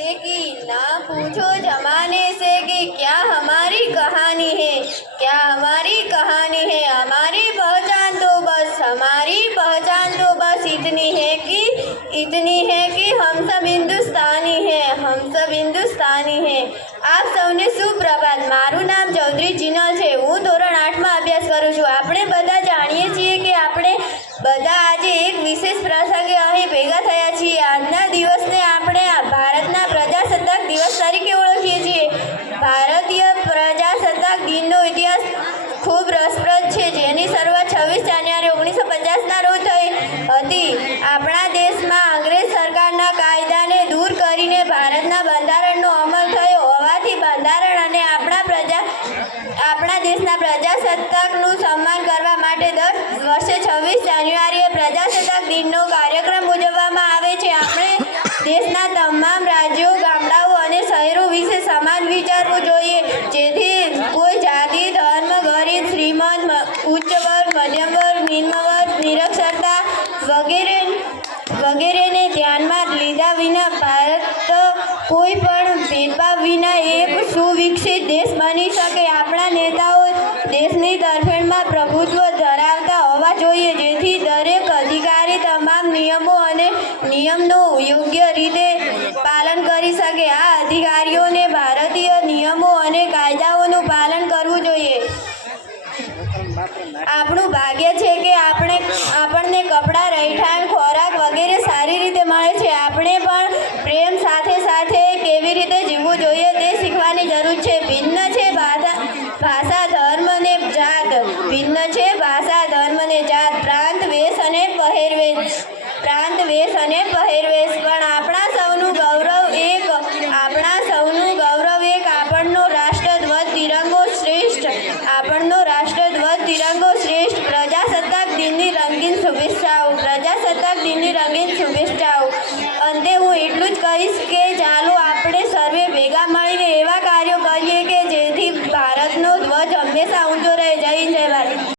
से कि ना पूछो जमाने से कि क्या हमारी कहानी है, क्या हमारी कहानी है। हमारी पहचान तो बस, हमारी पहचान तो बस इतनी है कि हम सब हिंदुस्तानी हैं, हम सब हिंदुस्तानी हैं। આપ સૌને સુપ્રભાત। મારું નામ ચૌધરી ચિનલ છે। હું ધોરણ 8માં અભ્યાસ કરું છું। આપણે બધા જાણીએ છીએ કે આપણે બધા આજે એક વિશેષ પ્રસંગે અહીં ભેગા થયા છીએ। આજના દિવસને આપણે ભારતના પ્રજાસત્તાક દિવસ તરીકે ઓળખીએ છીએ। ભારતીય પ્રજાસત્તાક દિનનો ઇતિહાસ ખૂબ રસપ્રદ છે, જેની શરૂઆત 26 જાન્યુઆરી 1950ના રોજ થઈ હતી। આપણા દેશમાં અંગ્રેજ સરકારના કાયદાને દૂર કરીને ભારતના બંધારણનો અમલ થયો હોવાથી બંધારણ અને આપણા દેશના પ્રજાસત્તાકનું સન્માન કરવા માટે દર વર્ષે 26 જાન્યુઆરીએ પ્રજાસત્તાક દિનનો કાર્યક્રમ ઉજવવામાં આવે છે। આપણે દેશના તમામ રાજ્યો, ગામડાઓ અને શહેરો વિશે સમાન વિચારવું જોઈએ, જેથી કોઈ જાતિ, ધર્મ, ગરીબ, શ્રીમંત, ઉચ્ચ વર્ગ, મધ્યમ વર્ગ, નિમ્ન વર્ગ, નિરક્ષરતા વગેરેને ધ્યાનમાં લીધા વિના ભારત કોઈ પણ ભેદભાવ વિના એક સુવિકસિત દેશ બની શકે। આપણા નેતાઓ દેશની તરફેણમાં પ્રભુત્વ ધરાવતા હોવા જોઈએ, જેથી દરેક અધિકારી તમામ નિયમો અને નિયમનું યોગ્ય રીતે પાલન કરી શકે। આ અધિકારીઓને ભારતીય નિયમો અને કાયદાઓનું પાલન કરવું જોઈએ। આપણું ભાગ્ય છે કે આપણને કપડાં, રહેઠાણ, ખોરાક વગેરે સારી રીતે મળે છે। આપણે પણ પ્રેમ સાથે કેવી રીતે જીવવું જોઈએ તે શીખવાની જરૂર છે। ભિન્ન છે ભાષા, ધર્મ ને જાત, ભિન્ન છે ભાષા, ધર્મ ને જાત, પ્રાંત, વેશ અને પહેરવેશ, પણ આપણા સૌનું ગૌરવ એક, આપણનો રાષ્ટ્રધ્વજ તિરંગો શ્રેષ્ઠ, પ્રજાસત્તાક દિનની રંગીન શુભેચ્છાઓ। અંતે હું એટલું જ કહીશ કે ચાલો આપણે સર્વે ભેગા મળીને એવા કાર્યો કરીએ કે જેથી ભારતનો ધ્વજ હંમેશા ઊંચો રહે। જય હિન્દ, જય ભારત।